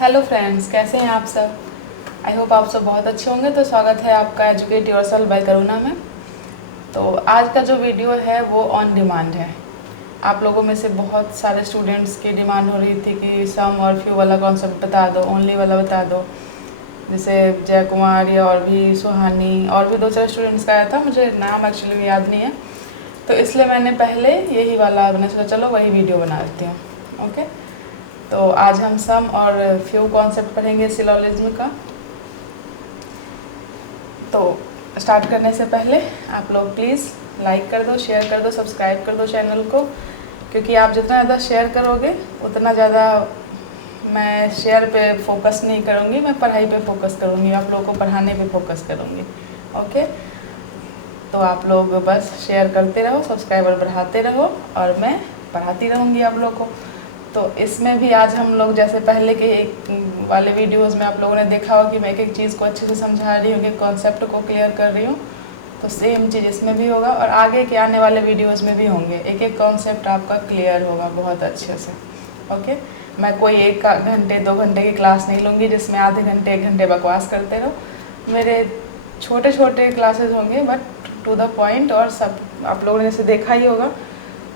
Hello friends, कैसे हैं आप सब। आई होप आप सब बहुत अच्छे होंगे। तो स्वागत है आपका एजुकेट योरसेल्फ बाय करुणा में। तो आज का जो वीडियो है वो ऑन डिमांड है। आप लोगों में से बहुत सारे स्टूडेंट्स की डिमांड हो रही थी कि सम और फ्यू वाला कॉन्सेप्ट बता दो, ओनली वाला बता दो। जैसे जय कुमार या और भी सुहानी और भी 2-4 स्टूडेंट्स का आया था, मुझे नाम एक्चुअली में याद नहीं है। तो इसलिए मैंने पहले यही वाला मैंने सोचा चलो वही वीडियो बना देती हूँ। ओके, तो आज हम सम और फ्यू कॉन्सेप्ट पढ़ेंगे सिलोजिज्म का। तो स्टार्ट करने से पहले आप लोग प्लीज़ लाइक कर दो, शेयर कर दो, सब्सक्राइब कर दो चैनल को, क्योंकि आप जितना ज़्यादा शेयर करोगे उतना ज़्यादा मैं शेयर पे फोकस नहीं करूँगी, मैं पढ़ाई पे फोकस करूँगी, आप लोगों को पढ़ाने पे फोकस करूँगी। ओके, तो आप लोग बस शेयर करते रहो, सब्सक्राइबर बढ़ाते रहो और मैं पढ़ाती रहूँगी आप लोगों को। तो इसमें भी आज हम लोग जैसे पहले के एक वाले वीडियोस में आप लोगों ने देखा हो कि मैं एक एक चीज़ को अच्छे से समझा रही हूँ, कि कॉन्सेप्ट को क्लियर कर रही हूँ, तो सेम चीज़ इसमें भी होगा और आगे के आने वाले वीडियोस में भी होंगे। एक एक कॉन्सेप्ट आपका क्लियर होगा बहुत अच्छे से। ओके, मैं कोई 1 घंटे 2 घंटे की क्लास नहीं लूँगी जिसमें आधे घंटे 1 घंटे बकवास करते रहो। मेरे छोटे छोटे क्लासेस होंगे बट टू द पॉइंट, और सब आप लोगों ने जैसे देखा ही होगा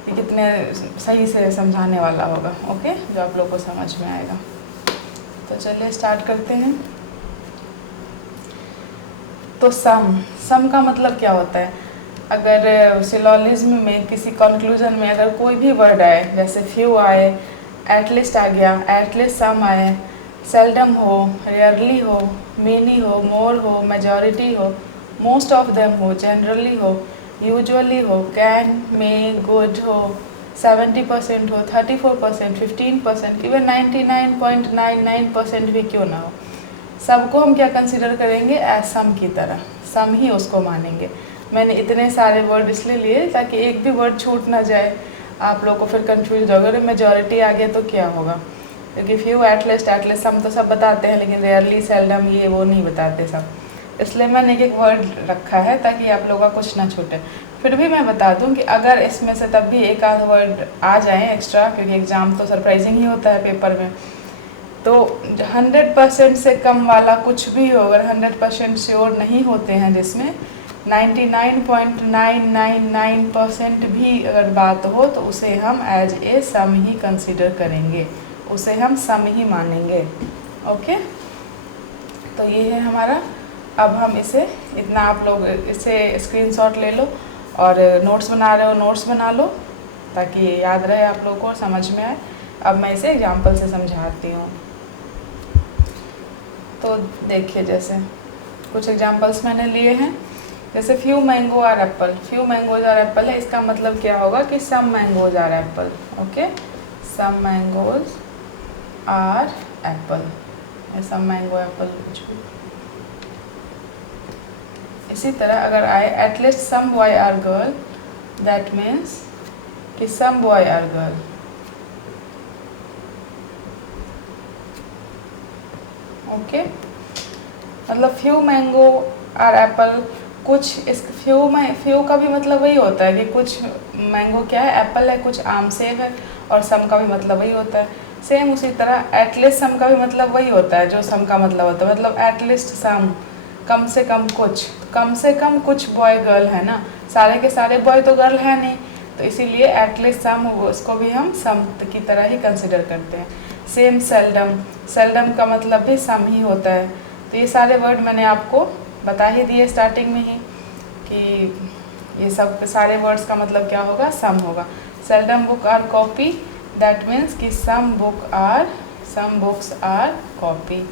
कि कितने सही से समझाने वाला होगा। ओके, जो आप लोग को समझ में आएगा। तो चलिए स्टार्ट करते हैं। तो सम का मतलब क्या होता है। अगर सिलोजिज्म में किसी कंक्लूजन में अगर कोई भी वर्ड आए, जैसे फ्यू आए, एटलीस्ट आ गया, एटलीस्ट सम आए, सेल्डम हो, रेयरली हो, मेनी हो, मोर हो, मेजॉरिटी हो, मोस्ट ऑफ देम हो, जनरली हो, यूजुअली हो, कैन, मे, गुड हो, 70% हो, 34%, 15%, इवन 99.99% भी क्यों ना हो, सबको हम क्या कंसिडर करेंगे, एज सम की तरह, सम ही उसको मानेंगे। मैंने इतने सारे वर्ड इसलिए लिए ताकि एक भी वर्ड छूट ना जाए, आप लोग को फिर कंफ्यूज होगा अगर मेजॉरिटी आ गया तो क्या होगा। क्योंकि फ्यू, एटलीस्ट सम तो सब बताते हैं, लेकिन रेयरली, सेल्डम, ये वो नहीं बताते सब। इसलिए मैंने एक एक वर्ड रखा है ताकि आप लोगों का कुछ ना छूटे। फिर भी मैं बता दूं कि अगर इसमें से तब भी एक आध वर्ड आ जाए एक्स्ट्रा, क्योंकि एग्ज़ाम तो सरप्राइजिंग ही होता है पेपर में, तो 100% से कम वाला कुछ भी हो, अगर 100% श्योर नहीं होते हैं, जिसमें 99.999% भी अगर बात हो, तो उसे हम as a some he consider करेंगे, उसे हम सम ही मानेंगे। ओके, तो ये है हमारा। अब हम इसे इतना, आप लोग इसे स्क्रीनशॉट ले लो और नोट्स बना रहे हो नोट्स बना लो ताकि याद रहे आप लोगों को, समझ में आए। अब मैं इसे एग्जाम्पल से समझाती हूँ। तो देखिए, जैसे कुछ एग्जाम्पल्स मैंने लिए हैं। जैसे few mango or apple, few mangoes or apple है, इसका मतलब क्या होगा कि some mangoes or apple. Okay, some mangoes or apple, some mango apple कुछ भी। इसी तरह अगर आए at least some boy or girl, that means कि some boy or girl. Okay, मतलब फ्यू मैंगो आर एप्पल, कुछ इस फ्यू का भी मतलब वही होता है कि कुछ मैंगो क्या है, एप्पल है, कुछ आम सेब है, और सम का भी मतलब वही होता है। सेम उसी तरह एटलीस्ट सम का भी मतलब वही होता है जो सम का मतलब होता है, मतलब एटलीस्ट सम, कम से कम कुछ, कम से कम कुछ बॉय गर्ल है ना, सारे के सारे बॉय तो गर्ल है नहीं, तो इसीलिए एटलीस्ट सम, उसको भी हम सम की तरह ही कंसिडर करते हैं। सेम सेल्डम, सेल्डम का मतलब भी सम ही होता है। तो ये सारे वर्ड मैंने आपको बता ही दिए स्टार्टिंग में ही कि ये सब सारे वर्ड्स का मतलब क्या होगा, सम होगा। Seldom book or copy, that means कि some books or copy.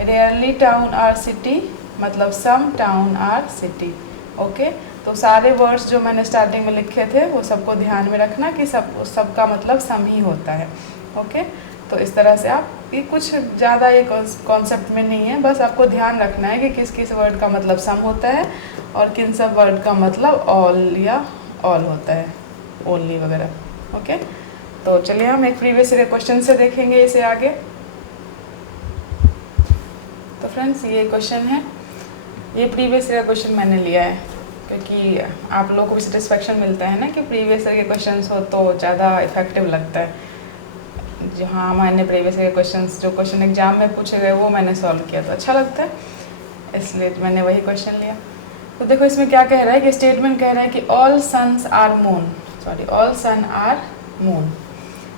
Rarely town or city, मतलब some town or city. Okay, तो सारे वर्ड्स जो मैंने स्टार्टिंग में लिखे थे वो सबको ध्यान में रखना कि सबका मतलब सम ही होता है। ओके, तो इस तरह से आप, ये कुछ ज़्यादा ये कॉन्सेप्ट में नहीं है, बस आपको ध्यान रखना है कि किस किस वर्ड का मतलब सम होता है और किन सब वर्ड का मतलब ऑल या ऑल होता है, ओनली वगैरह। ओके, तो चलिए हम एक प्रीवियस ईयर क्वेश्चन से देखेंगे इसे आगे। तो फ्रेंड्स, ये क्वेश्चन है, ये प्रीवियस ईयर क्वेश्चन मैंने लिया है क्योंकि आप लोगों को भी सेटिस्फेक्शन मिलता है ना कि प्रीवियस ईयर के क्वेश्चंस हो तो ज़्यादा इफेक्टिव लगता है। जो हाँ मैंने प्रीवियस के क्वेश्चंस जो क्वेश्चन एग्जाम में पूछे गए वो मैंने सॉल्व किया तो अच्छा लगता है, इसलिए मैंने वही क्वेश्चन लिया। तो देखो इसमें क्या कह रहा है कि स्टेटमेंट कह रहा है कि all suns are moon, sorry all sun are moon,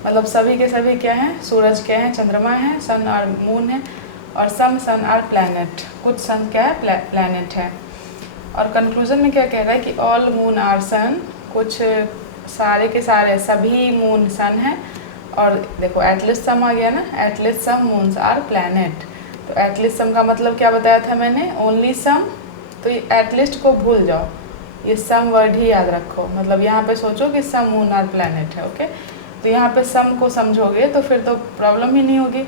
मतलब सभी के सभी क्या हैं, सूरज क्या है, चंद्रमा है, सन और मून है, और सम सन आर प्लैनेट, कुछ सन क्या है, प्लैनेट है। और कंक्लूजन में क्या कह रहा है कि ऑल मून आर सन, कुछ सारे के सारे सभी मून सन है, और देखो एटलीस्ट सम आ गया ना, at least some moons or planet. तो एटलीस्ट सम का मतलब क्या बताया था मैंने, ओनली सम, तो ये एटलीस्ट को भूल जाओ, ये सम वर्ड ही याद रखो, मतलब यहाँ पे सोचो कि सम मून आर प्लैनेट है, ओके। तो यहाँ पे सम को समझोगे तो फिर तो प्रॉब्लम ही नहीं होगी,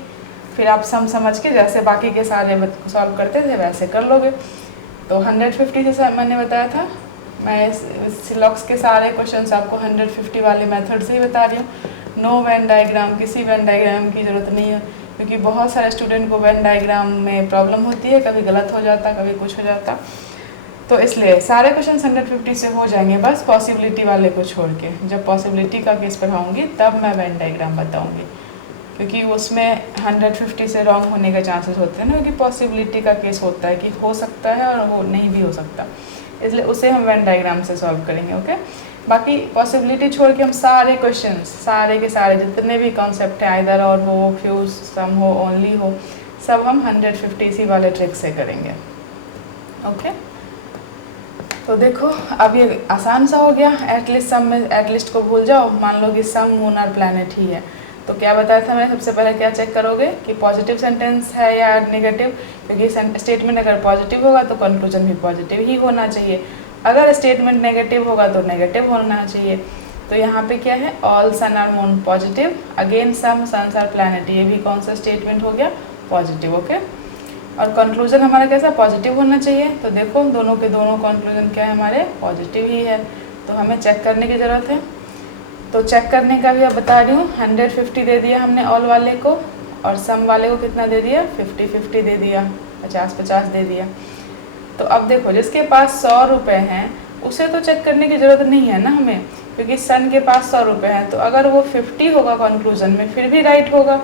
फिर आप सम समझ के जैसे बाकी के सारे सॉल्व करते थे वैसे कर लोगे। तो 150 से मैंने बताया था, मैं सिलॉक्स के सारे क्वेश्चंस आपको 150 वाले मेथड से ही बता रही हूँ। नो वेन डायग्राम, किसी वेन डायग्राम की ज़रूरत नहीं है, क्योंकि बहुत सारे स्टूडेंट को वेन डायग्राम में प्रॉब्लम होती है, कभी गलत हो जाता, कभी कुछ हो जाता, तो इसलिए सारे क्वेश्चन 150 से हो जाएंगे, बस पॉसिबिलिटी वाले को छोड़ के। जब पॉसिबिलिटी का केस पढ़ाऊँगी तब मैं वेन डायग्राम बताऊँगी, क्योंकि उसमें 150 से रॉन्ग होने का चांसेस होते हैं ना, क्योंकि पॉसिबिलिटी का केस होता है कि हो सकता है और वो नहीं भी हो सकता, इसलिए उसे हम वेन डायग्राम से सॉल्व करेंगे, ओके। बाकी पॉसिबिलिटी छोड़ के हम सारे क्वेश्चंस, सारे के सारे जितने भी कॉन्सेप्ट हैं, आइदर और हो, फ्यूज, सम हो, ओनली हो, सब हम 150 इसी वाले ट्रिक से करेंगे, ओके। तो देखो अब ये आसान सा हो गया, एटलीस्ट सम में एटलीस्ट को भूल जाओ, मान लो कि सम मून और प्लैनेट ही है, तो क्या बताया था मैंने, सबसे पहले क्या चेक करोगे कि पॉजिटिव सेंटेंस है या नेगेटिव, क्योंकि स्टेटमेंट अगर पॉजिटिव होगा तो कंक्लूजन भी पॉजिटिव ही होना चाहिए, अगर स्टेटमेंट नेगेटिव होगा तो नेगेटिव होना चाहिए। तो यहाँ पे क्या है, all sun are moon positive, again some suns are planet, ये भी कौन सा स्टेटमेंट हो गया, पॉजिटिव, ओके। और कंक्लूजन हमारा कैसा, पॉजिटिव होना चाहिए, तो देखो दोनों के दोनों कंक्लूजन क्या है, हमारे पॉजिटिव ही है, तो हमें चेक करने की ज़रूरत है। तो चेक करने का भी अब बता रही हूँ, 150 दे दिया हमने ऑल वाले को, और सम वाले को कितना दे दिया, 50-50 दे दिया, 50-50 दे दिया। तो अब देखो जिसके पास 100 रुपये हैं उसे तो चेक करने की ज़रूरत नहीं है ना हमें, क्योंकि सन के पास 100 रुपये हैं, तो अगर वो 50 होगा कंक्लूजन में फिर भी राइट होगा,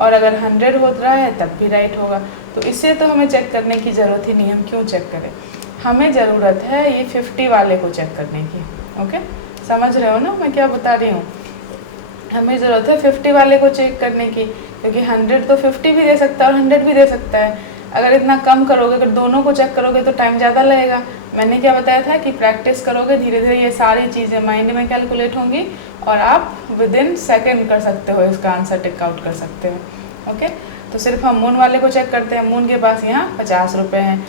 और अगर 100 हो रहा है तब भी राइट होगा, तो इससे तो हमें चेक करने की ज़रूरत ही नहीं, हम क्यों चेक करें, हमें ज़रूरत है ये 50 वाले को चेक करने की, ओके। समझ रहे हो ना मैं क्या बता रही हूँ, हमें ज़रूरत है 50 वाले को चेक करने की, क्योंकि 100 तो 50 भी दे सकता है और 100 भी दे सकता है। अगर इतना कम करोगे, अगर दोनों को चेक करोगे तो टाइम ज़्यादा लगेगा। मैंने क्या बताया था कि प्रैक्टिस करोगे, धीरे धीरे ये सारी चीज़ें माइंड में कैलकुलेट होंगी और आप विद इन सेकेंड कर सकते हो, इसका आंसर टिक आउट कर सकते हो, ओके। तो सिर्फ हम मून वाले को चेक करते हैं, मून के पास यहाँ 50 रुपये हैं।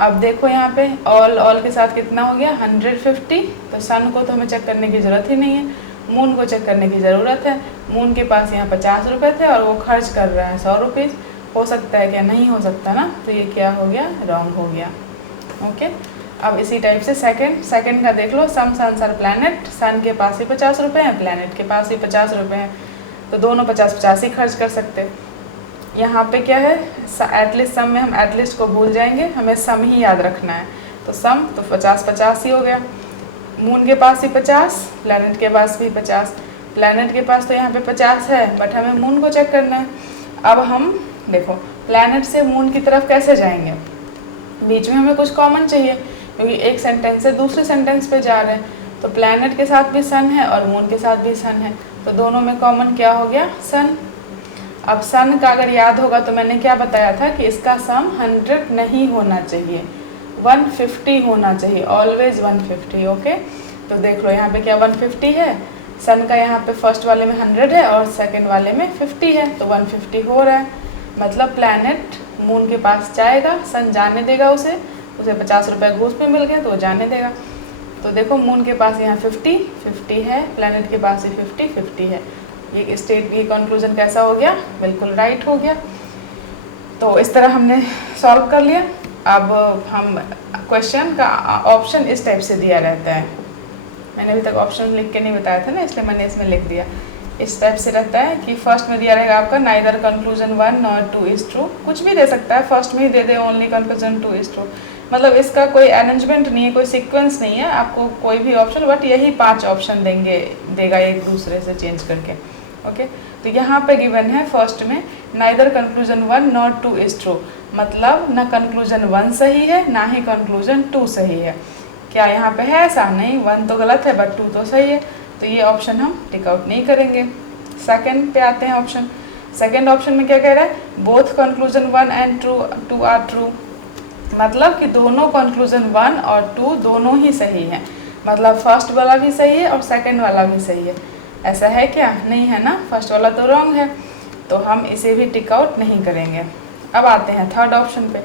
अब देखो यहाँ पे ऑल के साथ कितना हो गया, 150, तो सन को तो हमें चेक करने की ज़रूरत ही नहीं है, मून को चेक करने की ज़रूरत है। मून के पास यहाँ 50 रुपये थे और वो खर्च कर रहा है 100 रुपीज़, हो सकता है क्या, नहीं हो सकता ना, तो ये क्या हो गया, रॉन्ग हो गया, ओके। अब इसी टाइप से सेकंड का देख लो, सम सन्स आर प्लैनेट, सन के पास भी 50 रुपये हैं, प्लैनेट के पास भी 50 रुपये हैं, तो दोनों 50-50 ही खर्च कर सकते हैं। यहाँ पे क्या है, एटलीस्ट सम में हम एटलीस्ट को भूल जाएंगे, हमें सम ही याद रखना है, तो सम तो 50-50 ही हो गया। मून के पास भी 50, प्लैनेट के पास भी 50, प्लैनेट के पास तो यहाँ पे 50 है, बट हमें मून को चेक करना है। अब हम देखो प्लैनेट से मून की तरफ कैसे जाएंगे, बीच में हमें कुछ कॉमन चाहिए, क्योंकि एक सेंटेंस से दूसरे सेंटेंस पे जा रहे हैं, तो प्लैनेट के साथ भी सन है और मून के साथ भी सन है, तो दोनों में कॉमन क्या हो गया, सन। अब सन का अगर याद होगा तो मैंने क्या बताया था कि इसका सम 100 नहीं होना चाहिए, 150 होना चाहिए, ऑलवेज 150, ओके। तो देख लो यहाँ पे क्या 150 है, सन का यहाँ पे फर्स्ट वाले में 100 है और सेकंड वाले में 50 है, तो 150 हो रहा है, मतलब प्लैनेट मून के पास जाएगा, सन जाने देगा उसे 50 रुपये घूस में मिल गया तो वो जाने देगा। तो देखो मून के पास यहाँ 50 है, प्लैनेट के पास भी 50 है, ये कंक्लूजन कैसा हो गया, बिल्कुल राइट हो गया। तो इस तरह हमने सॉल्व कर लिया। अब हम क्वेश्चन का ऑप्शन इस टाइप से दिया रहता है, मैंने अभी तक ऑप्शन लिख के नहीं बताया था ना, इसलिए मैंने इसमें लिख दिया। इस टाइप से रहता है कि फर्स्ट में दिया रहेगा आपका neither conclusion 1 nor 2 is true, कुछ भी दे सकता है, फर्स्ट में ही दे दे ओनली कंक्लूजन 2 इज ट्रू, मतलब इसका कोई अरेंजमेंट नहीं है, कोई सीक्वेंस नहीं है, आपको कोई भी ऑप्शन, बट यही 5 ऑप्शन देगा एक दूसरे से चेंज करके, ओके। तो यहाँ पे गिवन है फर्स्ट में neither conclusion 1 nor 2 is true, मतलब ना कंक्लूजन 1 सही है ना ही कंक्लूजन 2 सही है। क्या यहाँ पे है ऐसा? नहीं, 1 तो गलत है बट 2 तो सही है, तो ये ऑप्शन हम टिक आउट नहीं करेंगे। सेकंड पे आते हैं ऑप्शन। सेकंड ऑप्शन में क्या कह रहा है? Both conclusion 1 and 2 are true, मतलब कि दोनों कंक्लूजन 1 और 2 दोनों ही सही हैं, मतलब फर्स्ट वाला भी सही है और सेकंड वाला भी सही है। ऐसा है क्या? नहीं है ना, फर्स्ट वाला तो रॉन्ग है, तो हम इसे भी टिक आउट नहीं करेंगे। अब आते हैं थर्ड ऑप्शन पे।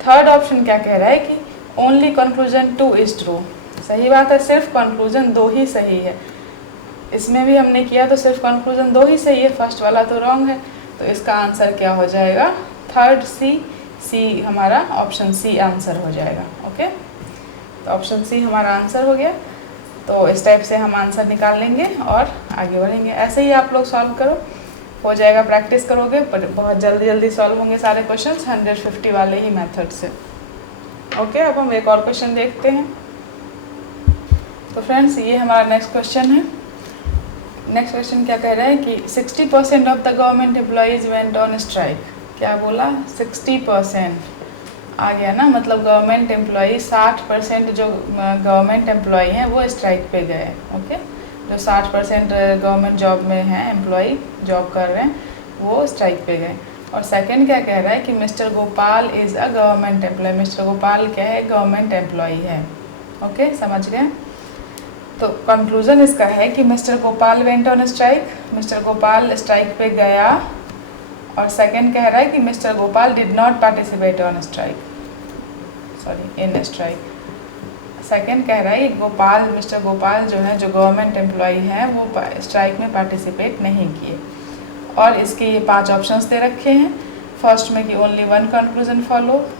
थर्ड ऑप्शन क्या कह रहा है कि ओनली कंक्लूजन 2 इज ट्रू। सही बात है, सिर्फ कंक्लूजन 2 ही सही है। इसमें भी हमने किया तो सिर्फ कंक्लूजन 2 ही सही है, फर्स्ट वाला तो रॉन्ग है, तो इसका आंसर क्या हो जाएगा? थर्ड सी हमारा ऑप्शन सी आंसर हो जाएगा। ओके, तो ऑप्शन सी हमारा आंसर हो गया। तो इस टाइप से हम आंसर निकाल लेंगे और आगे बढ़ेंगे। ऐसे ही आप लोग सॉल्व करो, हो जाएगा, प्रैक्टिस करोगे पर बहुत जल्दी सॉल्व होंगे सारे क्वेश्चंस 150 वाले ही मेथड से। ओके, अब हम एक और क्वेश्चन देखते हैं। तो फ्रेंड्स, ये हमारा नेक्स्ट क्वेश्चन है। नेक्स्ट क्वेश्चन क्या कह रहा है कि 60% of the government employees went on strike. क्या बोला? 60% आ गया ना, मतलब गवर्नमेंट एम्प्लॉई 60% जो गवर्नमेंट एम्प्लॉई हैं वो स्ट्राइक पे गए। ओके, जो 60% गवर्नमेंट जॉब में हैं, एम्प्लॉई जॉब कर रहे हैं, वो स्ट्राइक पे गए। और सेकंड क्या कह रहा है कि Mister Gopal is a government employ. Mister Gopal क्या है? गवर्नमेंट एम्प्लॉई है। ओके, समझ गए? तो कंक्लूजन इसका है कि Mister Gopal went on strike, mister Gopal strike पे गया। और सेकंड कह रहा है कि Mister Gopal did not participate on strike, sorry in strike. Second कह रहा है कि मिस्टर गोपाल जो है, जो गवर्नमेंट एम्प्लॉई हैं, वो स्ट्राइक में पार्टिसिपेट नहीं किए। और इसके ये 5 ऑप्शंस दे रखे हैं। फर्स्ट में कि ओनली 1 कंक्लूजन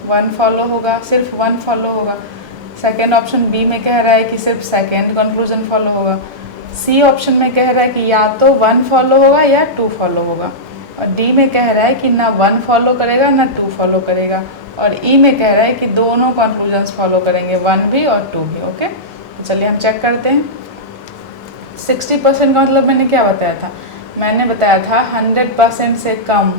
वन फॉलो होगा, सिर्फ 1 फॉलो होगा। सेकेंड ऑप्शन बी में कह रहा है कि सिर्फ सेकेंड कंक्लूजन फॉलो होगा। सी ऑप्शन में कह रहा है कि या तो 1 फॉलो होगा या 2 फॉलो होगा। और डी में कह रहा है कि ना 1 फॉलो करेगा ना 2 फॉलो करेगा। और ई में कह रहा है कि दोनों कंक्लूजन्स फॉलो करेंगे, 1 भी और 2 भी। ओके, तो चलिए हम चेक करते हैं। 60% का मतलब मैंने क्या बताया था? मैंने बताया था 100% से कम,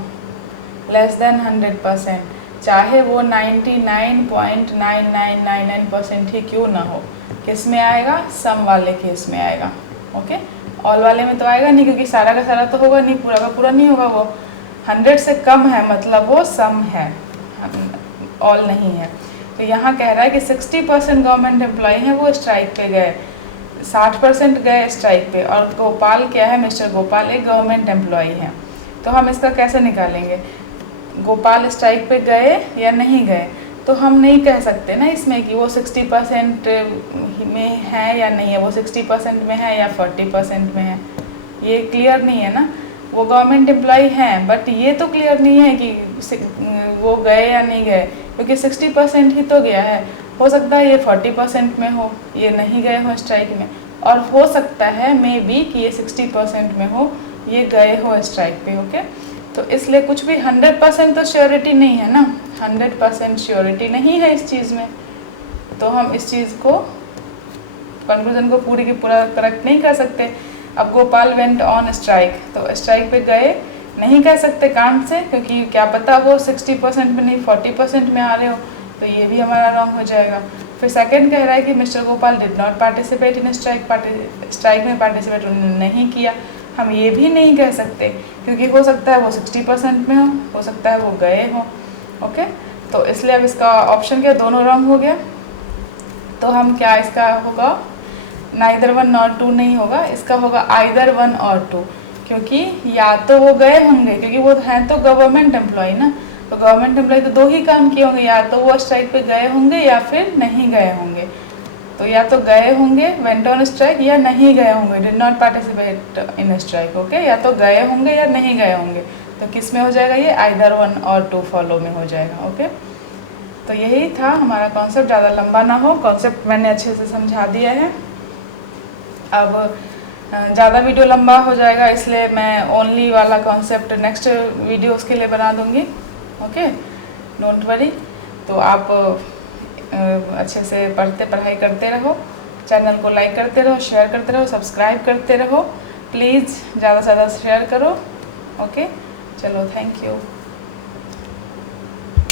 लेस देन 100%, चाहे वो 99.9999% ही क्यों ना हो। किस में आएगा? सम वाले केस में आएगा। ओके, ऑल वाले में तो आएगा नहीं, क्योंकि सारा का सारा तो होगा नहीं, पूरा का पूरा नहीं होगा। वो 100 से कम है मतलब वो सम है, ऑल नहीं है। तो यहाँ कह रहा है कि 60% गवर्नमेंट एम्प्लॉय हैं वो स्ट्राइक पे गए, 60% गए स्ट्राइक पे। और गोपाल क्या है? मिस्टर गोपाल एक गवर्नमेंट एम्प्लॉय है। तो हम इसका कैसे निकालेंगे? गोपाल स्ट्राइक पे गए या नहीं गए? तो हम नहीं कह सकते ना इसमें कि वो 60% में है या नहीं है, वो 60% में है या 40% में है, ये क्लियर नहीं है ना। वो गवर्नमेंट एम्प्लॉय हैं बट ये तो क्लियर नहीं है कि वो गए या नहीं गए, क्योंकि 60% ही तो गया है। हो सकता है ये 40% में हो, ये नहीं गए हो स्ट्राइक में, और हो सकता है मे बी कि ये 60% में हो, ये गए हो स्ट्राइक पे। ओके, तो इसलिए कुछ भी 100% तो श्योरिटी नहीं है ना, 100% श्योरिटी नहीं है इस चीज़ में। तो हम इस चीज़ को, कंक्लूजन को पूरी की पूरा करेक्ट नहीं कर सकते। अब गोपाल वेंट ऑन स्ट्राइक, तो स्ट्राइक पे गए नहीं कह सकते कांट से, क्योंकि क्या पता वो 60% में नहीं 40% में आ रहे हो, तो ये भी हमारा रॉन्ग हो जाएगा। फिर सेकंड कह रहा है कि Mister Gopal did not participate in strike, strike में पार्टिसिपेट उन्होंने नहीं किया, हम ये भी नहीं कह सकते, क्योंकि हो सकता है वो 60% में हो सकता है वो गए हो। ओके, तो इसलिए अब इसका ऑप्शन क्या, दोनों रॉन्ग हो गया। तो हम क्या, इसका होगा नाइदर 1 नॉर 2 नहीं होगा, इसका होगा आइदर 1 और 2, क्योंकि या तो वो गए होंगे, क्योंकि वो हैं तो गवर्नमेंट एम्प्लॉय ना, तो गवर्नमेंट एम्प्लॉय तो 2 ही काम किए होंगे, या तो वो स्ट्राइक पे गए होंगे या फिर नहीं गए होंगे। तो या तो गए होंगे वेंट ऑन स्ट्राइक, या नहीं गए होंगे did not participate in strike. Okay, या तो गए होंगे या नहीं गए होंगे, तो किस में हो जाएगा ये? आइदर 1 और 2 फॉलो में हो जाएगा। ओके, तो यही था हमारा कॉन्सेप्ट, ज़्यादा लंबा ना हो, कॉन्सेप्ट मैंने अच्छे से समझा दिया है। अब ज़्यादा वीडियो लंबा हो जाएगा, इसलिए मैं ओनली वाला कॉन्सेप्ट नेक्स्ट वीडियोस के लिए बना दूँगी। Okay, don't worry. तो आप अच्छे से पढ़ाई करते रहो, चैनल को लाइक करते रहो, शेयर करते रहो, सब्सक्राइब करते रहो, प्लीज़ ज़्यादा से ज़्यादा शेयर करो। ओके, चलो थैंक यू।